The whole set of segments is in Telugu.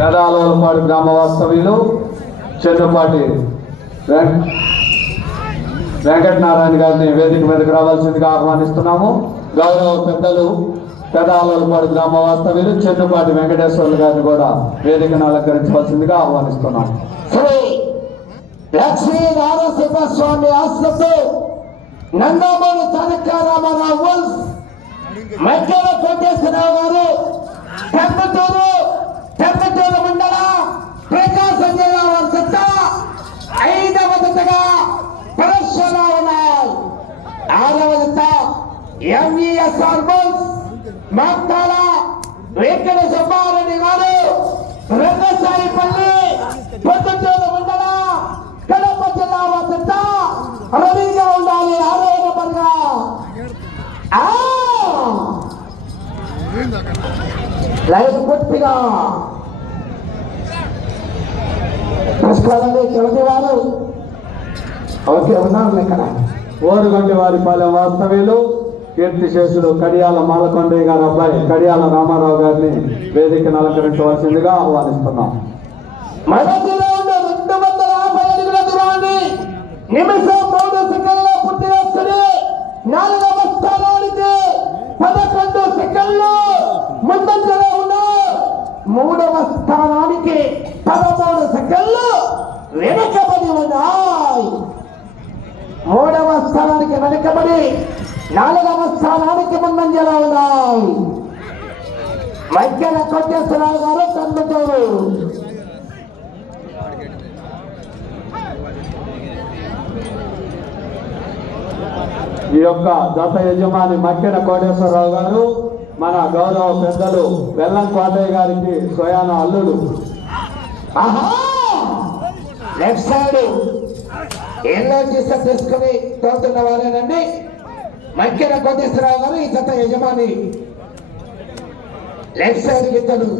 పెదాలపాడు గ్రామ వాస్తవ్యులు చెన్నుపాటి వెంకటనారాయణ గారిని వేదిక మీదకి రావాల్సిందిగా ఆహ్వానిస్తున్నాము. గౌరవ పెద్దలు పెదాలపాడు గ్రామ వాస్తవ్యులు చెన్నుపాటి వెంకటేశ్వర్లు గారిని కూడా వేదికను అలంకరించవలసిందిగా ఆహ్వానిస్తున్నాం. శ్రీ లక్ష్మీ నారసింహస్వామి ఆశ్రతో నందమూరి తారక రామారావు మధ్యల కోటేశ్వరరావు గారు టెంపటూరు మండల ప్రకాశం జిల్లా వరుస 5వ జతగా ప్రదర్శనలో ఉన్నాయి. 6వ జత ఎంఈఎస్ ఆర్బల్స్ మాక్తాల వెంకట సుబ్బారెడ్డి గారు రంగసాయిపల్లి పొద్దుటూరు మండల కడప జిల్లా వరుస రెడీగా ఉండాలి. 6వ నెంబర్గా లైన్ పూర్తిగా పుష్పాలని చెవిటి వారు ఓకే ఉన్నారు ఇక్కడ. ఓరుగంటి వారిపాలెం వాస్తవ్యులు కీర్తిశేషులు కడియాల మాలకొండయ్య గారి అబ్బాయి కడియాల రామారావు గారిని వేదికను అలంకరించవలసిందిగా ఆహ్వానిస్తున్నాం. మొదటి రౌండ్ 250 అడుగుల దూరాన్ని నిమిషం 3 సెకండ్లో పూర్తి చేసుకుని 4వ స్థానానికి 11 సెకండ్లు ముందంజలో ఉన్నాయి. 3వ స్థానానికి 13 సెకండ్లు వెనకబడి ఉన్నాయి. 3వ స్థానానికి వెనకబడి 4వ స్థానానికి ముందంజలో ఉన్నాయి. మధ్యన కోటేశ్వరరావు గారు కన్నుటూరు. ఈ యొక్క జత యజమాని మక్కెన కోటేశ్వరరావు గారు మన గౌరవ పెద్దలు బెల్లం కోటయ్య గారికి స్వయాన అల్లుడు. లెఫ్ట్ సైడ్ ఎల్లో టీషర్ట్ తీసుకుని తోలుతున్న వారేనండి మక్కెన కోటేశ్వరరావు గారు. ఈ జత యజమాని లెఫ్ట్ సైడ్ గిద్దలు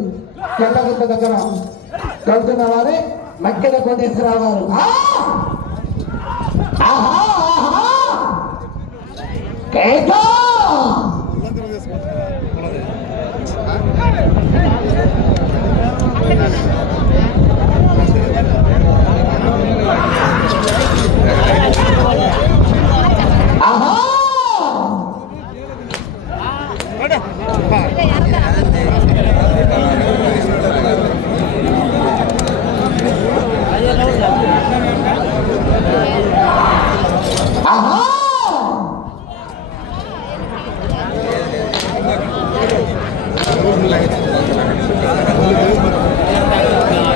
తెల్లగుట్ట దగ్గర తోలుతున్న వారే మక్కెన కోటేశ్వరరావు గారు.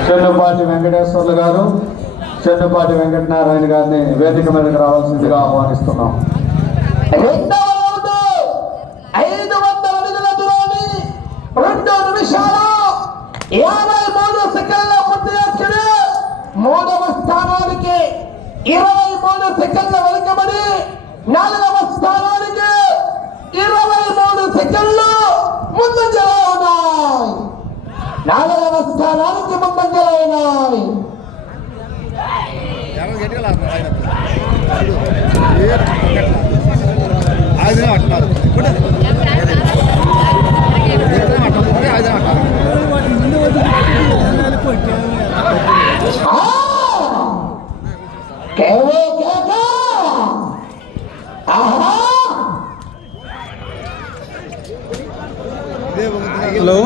చెన్నుపాటి వెంకటేశ్వర్లు గారు చెన్నుపాటి వెంకటనారాయణ గారిని వేదిక మీదకి రావాల్సిందిగా ఆహ్వానిస్తున్నాం. 2వ రౌండ్ 500 అడుగుల దూరాన్ని 2 నిమిషాల 53 సెకండ్ల పూర్తి చేసుకుని 3వ స్థానానికి 23 సెకండ్ల వెనుకబడి 4వ స్థానానికి 23 సెకండ్లు ముందంజలో ఉన్నాయి. 4వ స్థానానికి ముందంజలో ఉన్నాయి. హలో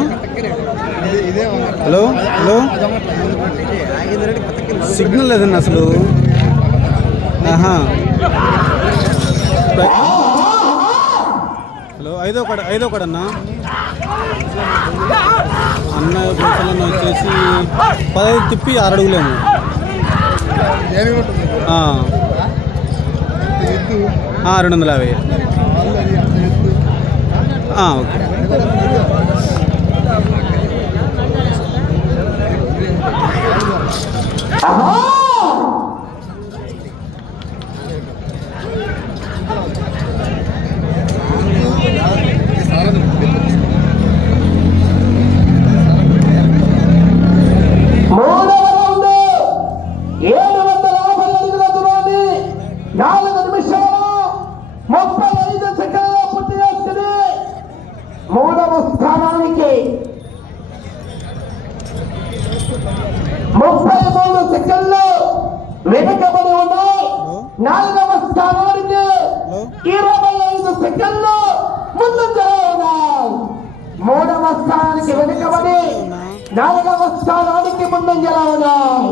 హలో హలో సిగ్నల్ లేదండి అసలు. హలో ఐదో కడ అన్న అన్న వచ్చేసి 15 తిప్పి 6 అడుగులేము. ఆ 250. ఓకే. 33 సెకండ్లు వెనుకబడి ఉన్నాయి. 4వ స్థానానికి 25 సెకండ్లు ముందంజలో ఉన్నాయి. 3వ స్థానానికి వెనుకబడి 4వ స్థానానికి ముందంజలో ఉన్నాయి.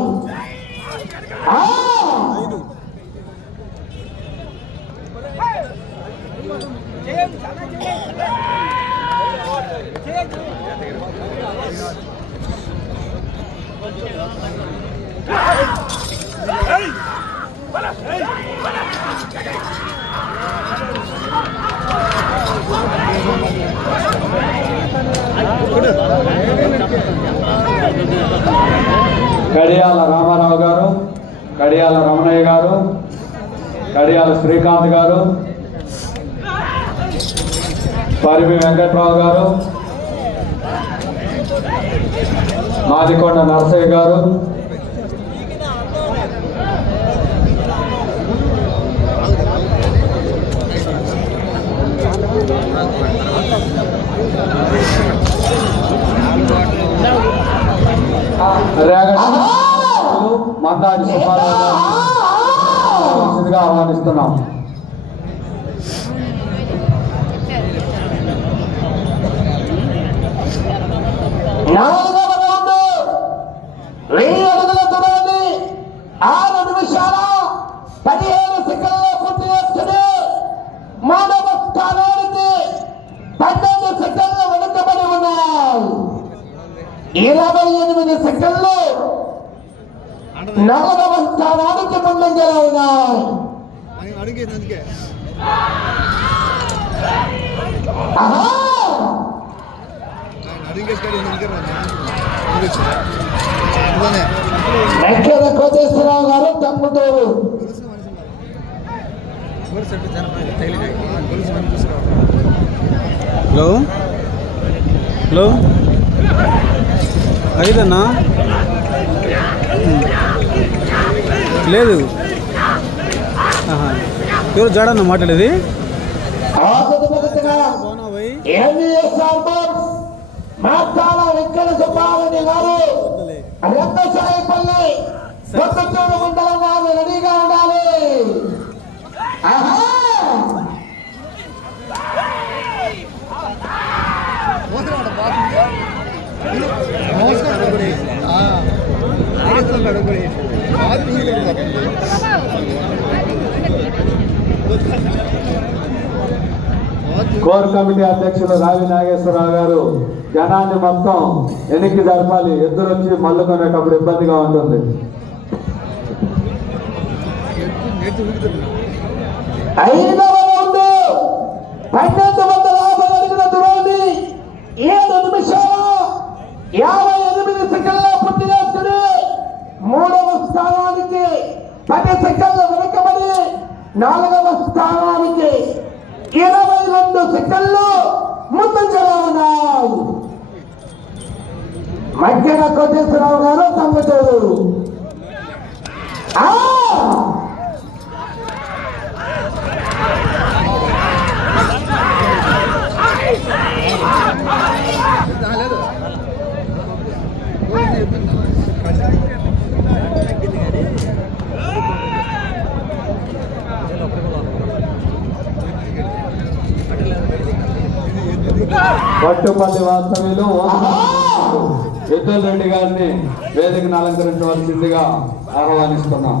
కడియాల రామారావు గారు, కడియాల రమణయ్య గారు, కడియాల శ్రీకాంత్ గారు, పరిమి వెంకట్రావు గారు, మాదికొండ నరసయ్య గారు, మందాడి సుబ్బారావుగా ఆహ్వానిస్తున్నాం. నాలుగవ స్థానానికి ముందంజలో ఉన్నాయి. కోటేశ్వరరావు గారు తమ్ముడూరు. హలో హలో 5 అన్నా లేదు. ఎవరు జాడన్న మాట్లాడేది? వెంకట సుబ్బారెడ్డి గారు రంగసాయిపల్లి కొత్తూరు మండలం వారు రెడీగా ఉండాలి. కోర్ కమిటీ అధ్యక్షులు రావి నాగేశ్వరరావు గారు జనాన్ని మొత్తం వెనక్కి జరపాలి. ఎద్దులు వచ్చి మల్లుకునేటప్పుడు ఇబ్బందిగా ఉంటుంది. 5వ రౌండ్ 1250 అడుగుల దూరాన్ని 7 నిమిషాల 58 సెకండ్ల పూర్తి చేసుకుని 3వ స్థానానికి 10 సెకండ్ల వెనుకబడి 4వ స్థానానికి 22 సెకండ్లు ముందంజలో ఉన్నాయి. మధ్యన కోటేశ్వరరావు గారు తమ్ముడూరు. పట్టుపల్లి వాస్తవ్యులు ఎద్దుల రెడ్డి గారిని వేదికను అలంకరించవలసిందిగా ఆహ్వానిస్తున్నాం.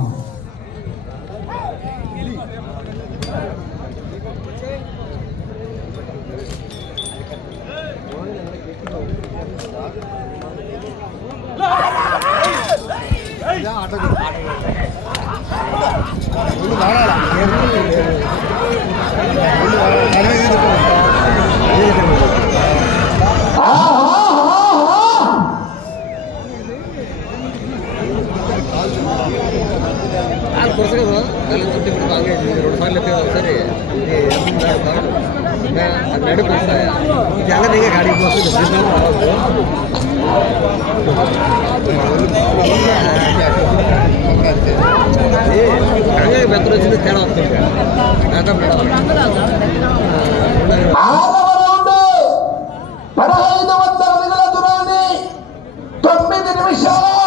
నిమిషాలు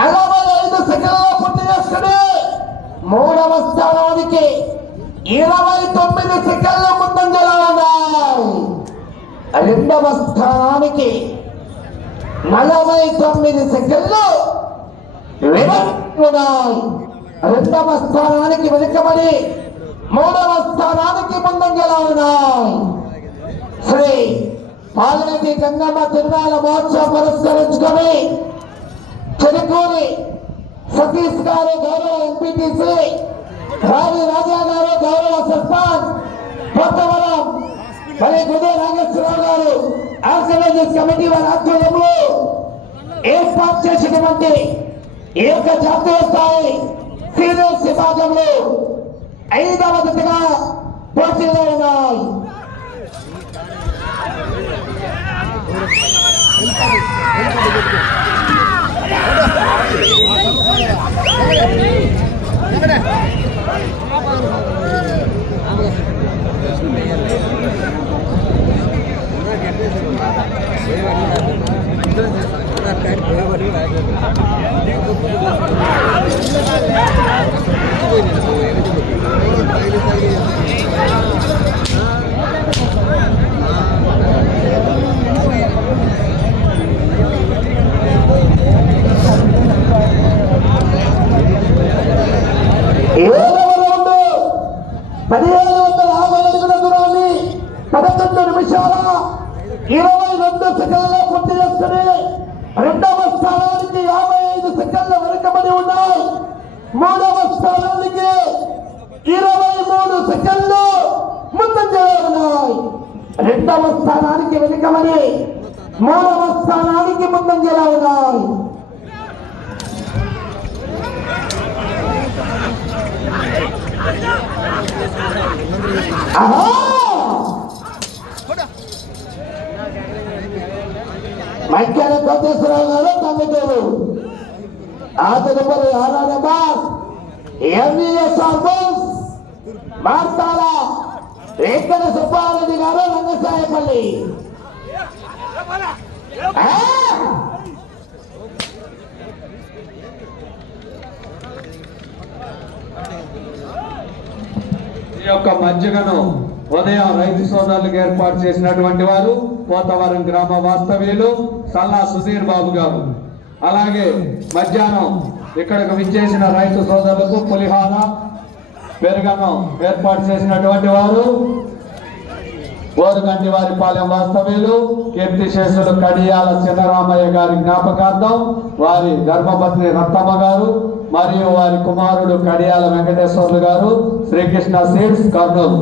45 సెకండ్లలో పూర్తి చేసుకుని మూడవ స్థానానికి 29 సెకండ్ల ముందంజలో ఉన్నాయి. రెండవ స్థానానికి 49 సెకండ్లు వెనక్కున్నాయి. రెండవ స్థానానికి వెనుకబడి మూడవ స్థానానికి ముందంజలో ఉన్నాయి. శ్రీ పార్వతీ గంగమ్మ తిరునాళ్ళ మహోత్సవం పురస్కరించుకొని చెరుకూరి సతీష్ గారు గౌరవ ఎంపీటీసీ, రావి రాజా గారు గౌరవ సర్పంచ్, కొత్తవరం మరి గుదే నాగేశ్వరరావు గారు ఆర్గనైజర్స్ కమిటీ వారి ఆధ్వర్యంలో ఏర్పాటు చేసినటువంటి ఏక జాతీయ స్థాయి సీనియర్స్ విభాగంలో 5వ జతగా పోటీలో ఉన్నాయి. రెండవ స్థానానికి 55 సెకండ్ల వెనుకబడి ఉన్నాయి. మూడవ స్థానానికి 23 సెకండ్లు ముందంజలో ఉన్నాయి. రెండవ స్థానానికి వెనుకబడి మూడవ స్థానానికి ముందంజలో ఉన్నాయి. మధ్యాహ్న కోటేశ్వరరావు గారు తమ్మిటూరు, ఆ తదుపరి ఆరాధబాద్ ఎంఈఎస్ఆర్ బోస్ మార్తాల వెంకట సుబ్బారెడ్డి గారు రంగసాయపల్లి. ఈ యొక్క మజ్జిగను ఉదయం రైతు సోదరులకు ఏర్పాటు చేసినటువంటి వారు పోతవరం గ్రామ వాస్తవ్యులు సల్లా సుధీర్ బాబు గారు. అలాగే మధ్యాహ్నం ఇక్కడికి విచ్చేసిన రైతు సోదరులకు పులిహార పెరుగన్నం ఏర్పాటు చేసినటువంటి వారు గోరుగంటి వారి పాలెం వాస్తవ్యులు కీర్తిశేషులు కడియాల చిన్నరామయ్య గారి జ్ఞాపకార్థం వారి ధర్మపత్ని రత్తమ్మ గారు మరియు వారి కుమారుడు కడియాల వెంకటేశ్వర్లు గారు, శ్రీకృష్ణ సీడ్స్ కర్నూలు.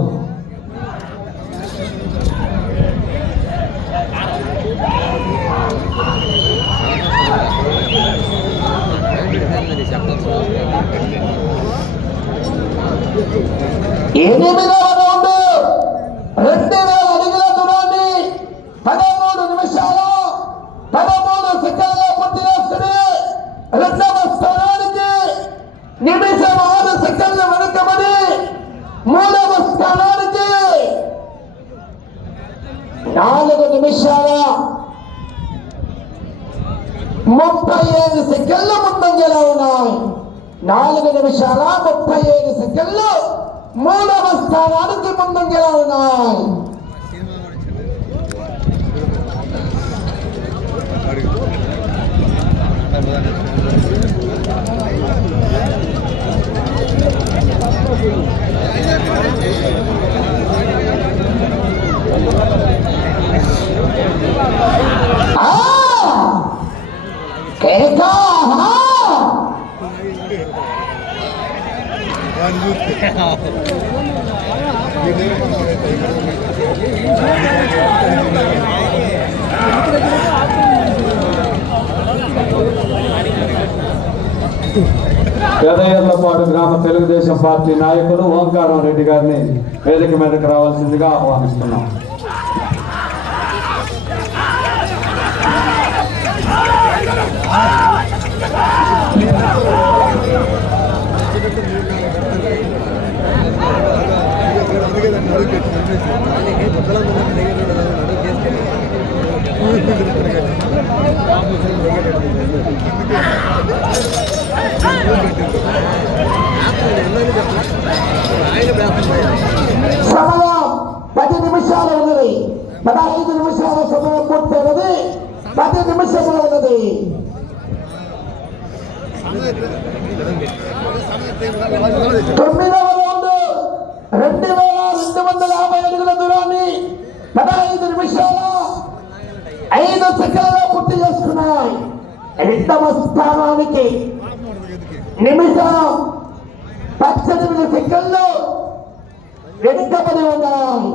ఎనిమిదవ రౌండ్ 2000 అడుగుల దూరాన్ని 13 నిమిషాలు 13 సెకండ్ల పూర్తి చేసుకుని రెండవ స్థానానికి నిమిషం 6 సెకండ్ల వెనుకబడి మూడవ స్థానానికి 4 నిమిషాల 35 సెకండ్లు ముందంజలో ఉన్నాయి. 4 నిమిషాల 35 సెకండ్లు మూడవ స్థానానికి ముందంజలో ఉన్నాయి. పెదయర్లపాడు గ్రామ తెలుగుదేశం పార్టీ నాయకులు ఓంకారం రెడ్డి గారిని వేదిక మీదకి రావాల్సిందిగా ఆహ్వానిస్తున్నాం. సమయం 10 నిమిషాలు ఉన్నది. 15 నిమిషాల సమయం పూర్తయినది. 10 నిమిషములు ఉన్నది. తొమ్మిదవ రౌండ్ 2250 అడుగుల దూరాన్ని 15 నిమిషాల 5 సెకండ్ల పూర్తి చేసుకున్నాయి. రెండవ స్థానానికి నిమిషం 18 సెకండ్లు వెనుకబడి ఉన్నాయి.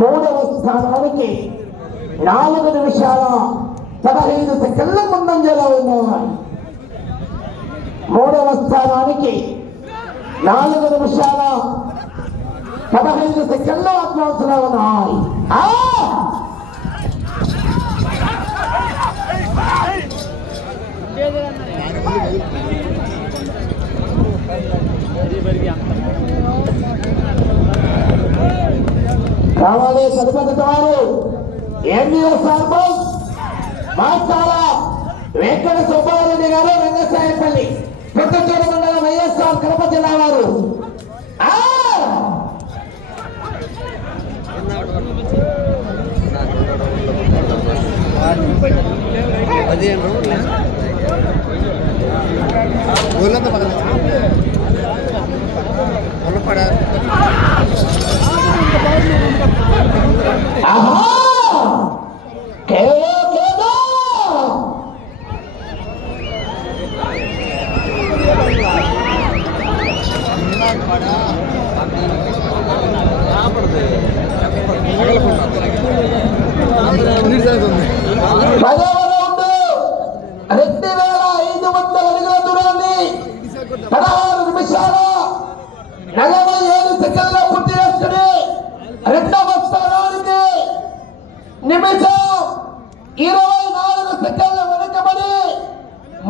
మూడవ స్థానానికి 4 నిమిషాల 15 సెకండ్ల ముందంజలో ఉన్నాయి. మూడవ స్థానానికి 4 నిమిషాల 15 సెకండ్లు అడ్వాన్స్ లో ఉన్నాయి. కావాలి సరిపడ వారు ఎన్డీఓ సర్పంచ్ మాచాల వెంకట సుబ్బారెడ్డి గారు రంగసాయపల్లి పుట్టచూరు మండలం వైఎస్ఆర్ కడప జిల్లా వారు.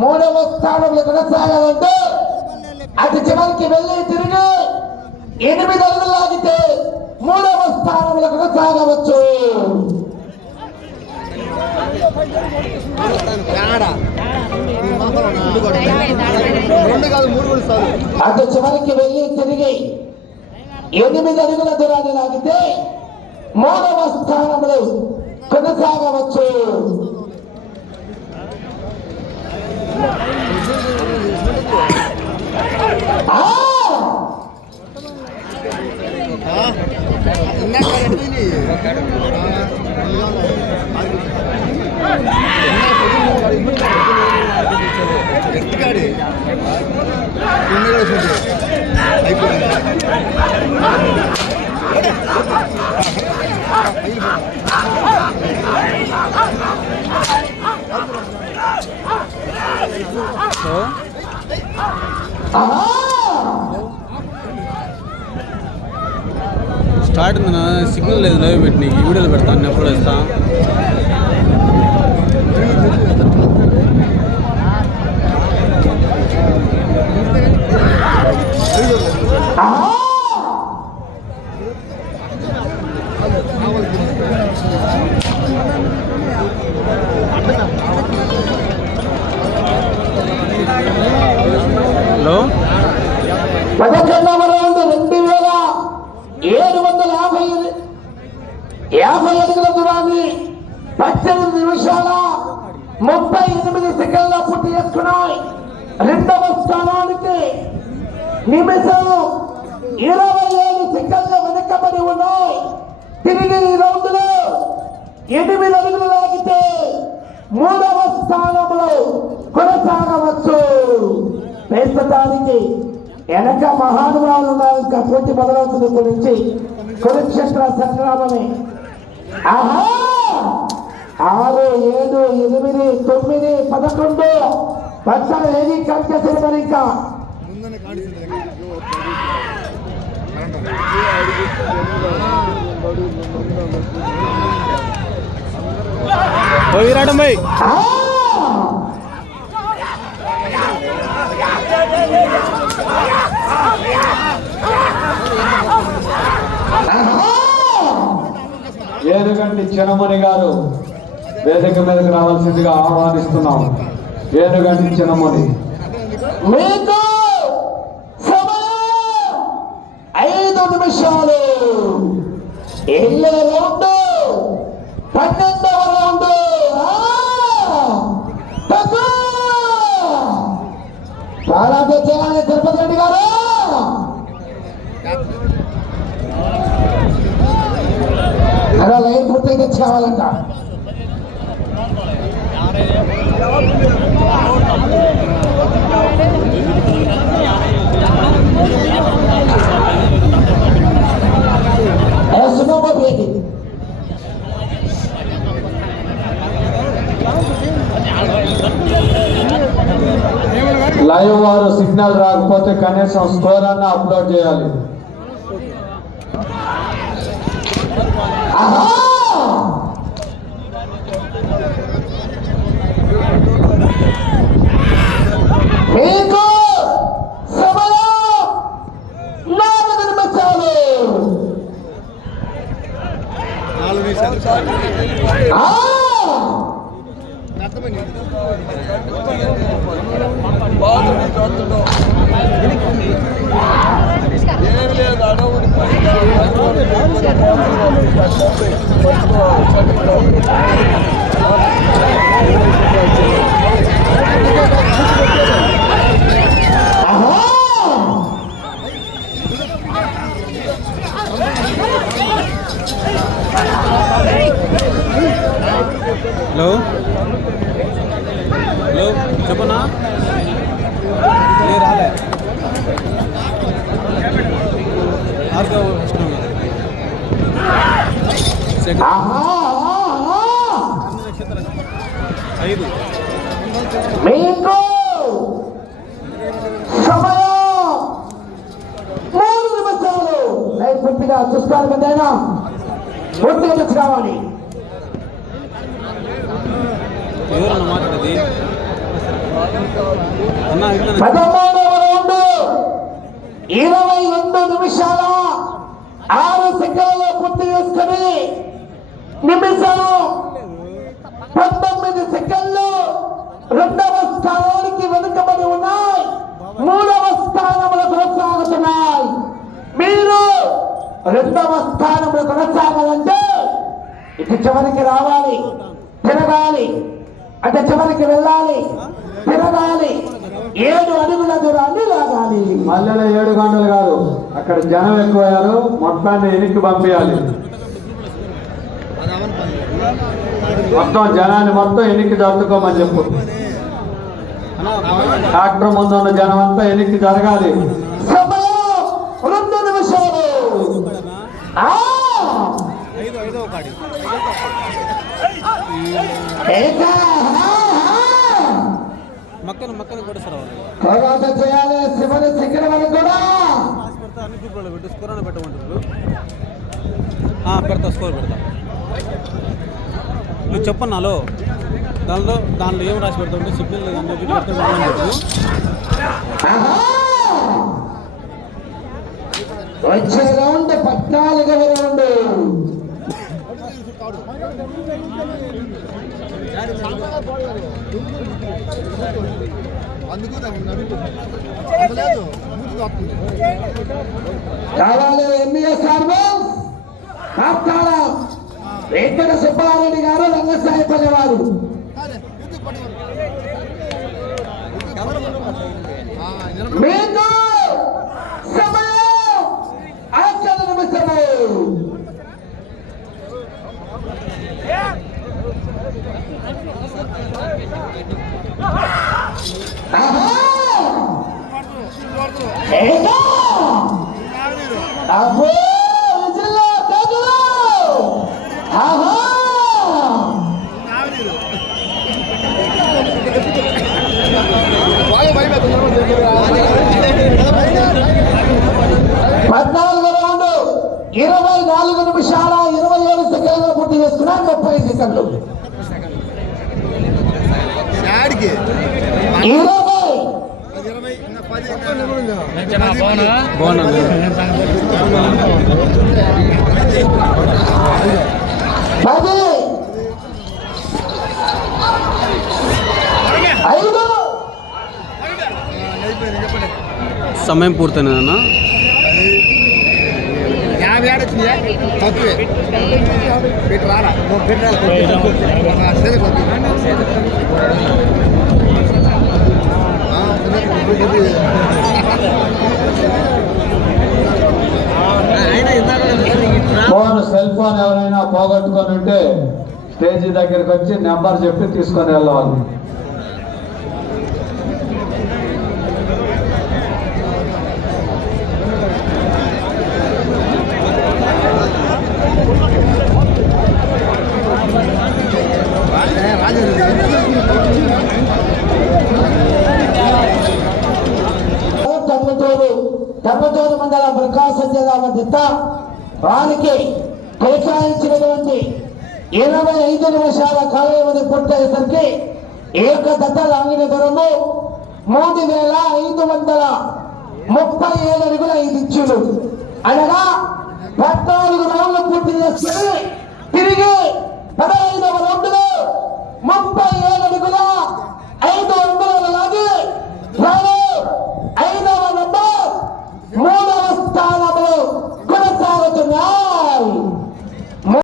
మూడవ స్థానంలో కొనసాగాలంటే అటు చివరికి వెళ్ళి తిరిగి 8 అడుగులు లాగితే మూడవ స్థానంలో కొనసాగవచ్చు. అటు చివరికి వెళ్ళి తిరిగి 8 అడుగుల దూరాన్ని లాగితే మూడవ స్థానంలో కొనసాగవచ్చు. స్టార్ట్ సిగ్నల్ లేదు. లైవ్ పెట్టి నీకు వీడియోలు పెడతాను, ఎప్పుడు వేస్తా. హలో 11వ రౌండ్ 2750 అడుగుల దూరాన్ని 18 నిమిషాల 38 సెకండ్ల పూర్తి చేసుకున్నాయి. రెండవ స్థానానికి నిమిషం 27 సెకండ్ల వెనుకబడి ఉన్నాయి. తిరిగి ఈ రౌండ్ లో 8 అడుగులు లాగితే మూడవ స్థానంలో కొనసాగవచ్చు. ప్రస్తుతానికి వెనక మహానుభావులు ఉన్నారు. ఇంకా పోటీ మొదలవుతుంది గురించి కురుక్షేత్ర సంగ్రామమే. 6, 7, 8, 9, 11 పచ్చలు ఏది కంచేసారు. మరి ఇంకా విరాటం భాయ్ ఏడుగంటి చినమణి గారు వేదిక మీదకి రావాల్సిందిగా ఆహ్వానిస్తున్నాం. ఏనుగంటి చిన్నమని మీకు సమయం 5 నిమిషాలు. ఎల్లే రౌండ్ 12వ రౌండ్. ప్రారంభం చేయాలి తిరుపతి రెడ్డి గారు. అలా లైన్ పూర్తి తెచ్చుకోవాలంట. లైవ్ వారు సిగ్నల్ రాకపోతే కనీసం స్కోర్ అన్న అప్లోడ్ చేయాలి. మీకు సమయం 4 నిమిషాలు. హలో హలో చెప్పనా రాలే ఐదు మీకు సమయం 3 నిమిషాలు. లైన్ పూర్తిగా చూసుకోవాలి. పెద్దయినా పూర్తిగా తెచ్చుకోవాలి. ఎవరన్నా మాట్లాడేది అన్న 13వ రౌండ్ 22 నిమిషాల 6 సెకండ్లలో పూర్తి చేసుకుని నిమిషం 19 సెకండ్లు 2వ స్థానానికి వెనుకబడి ఉన్నాయి. 3వ స్థానంలో కొనసాగుతున్నాయి. మీరు 2వ స్థానంలో కొనసాగాలంటే ఇటు చివరికి రావాలి, తిరగాలి. అంటే చివరికి వెళ్ళాలి, తిరగాలి. 7 అడుగుల దూరాన్ని లాగాలి. మల్లెల 7 గంటలు కాదు, అక్కడ జనం ఎక్కువయ్యారు. మొత్తాన్ని వెనక్కి పంపించాలి. మొత్తం జనాన్ని మొత్తం వెనక్కి జరుపుకోమని చెప్పు. ట్రాక్టర్ ముందు ఉన్న జనం అంతా వెనక్కి జరగాలి. సమయం 2 నిమిషాలు. మక్కన కూడా సార్ తర్వాత చేయాలి. శివని శిఖర వరకు కూడా అన్ని గ్రూప్లలో పెట్టు. స్కోర్ అని పెట్టమంటారు. పెడతా, స్కోర్ పెడతా. నువ్వు చెప్పన్నాలో దానిలో ఏం రాసి పెడతావు? సిగ్నల్ వచ్చే రౌండ్ 14వ రౌండ్. కావాలి ఎంబీఎస్ వెంకట సుబ్బారెడ్డి గారు, రంగసాయిపల్లి వారు. మీకు సమయం 8 నిమిషాలు. రౌండ్ 24 నిమిషాల 27 సెకండ్లు పూర్తి చేసుకున్నారు. 30 సెకండ్లు. 10 సమయం పూర్తయినదన్న. ఫోన్ సెల్ ఫోన్ ఎవరైనా పోగొట్టుకొని ఉంటే స్టేజీ దగ్గరికి వచ్చి నెంబర్ చెప్పి తీసుకొని వెళ్ళవాలి. ధర్మతోడు మండల ప్రకాశం జిల్లా మధ్య వారికి కేటాయించినటువంటి 25 నిమిషాల కాల వ్యవధి పూర్తయ్యేసరికి ఏకదత్త లాంగిన ధరము 3537 అడుగుల 5 ఇంచులు అనగా 14 రౌండ్లు పూర్తి చేసుకుని తిరిగి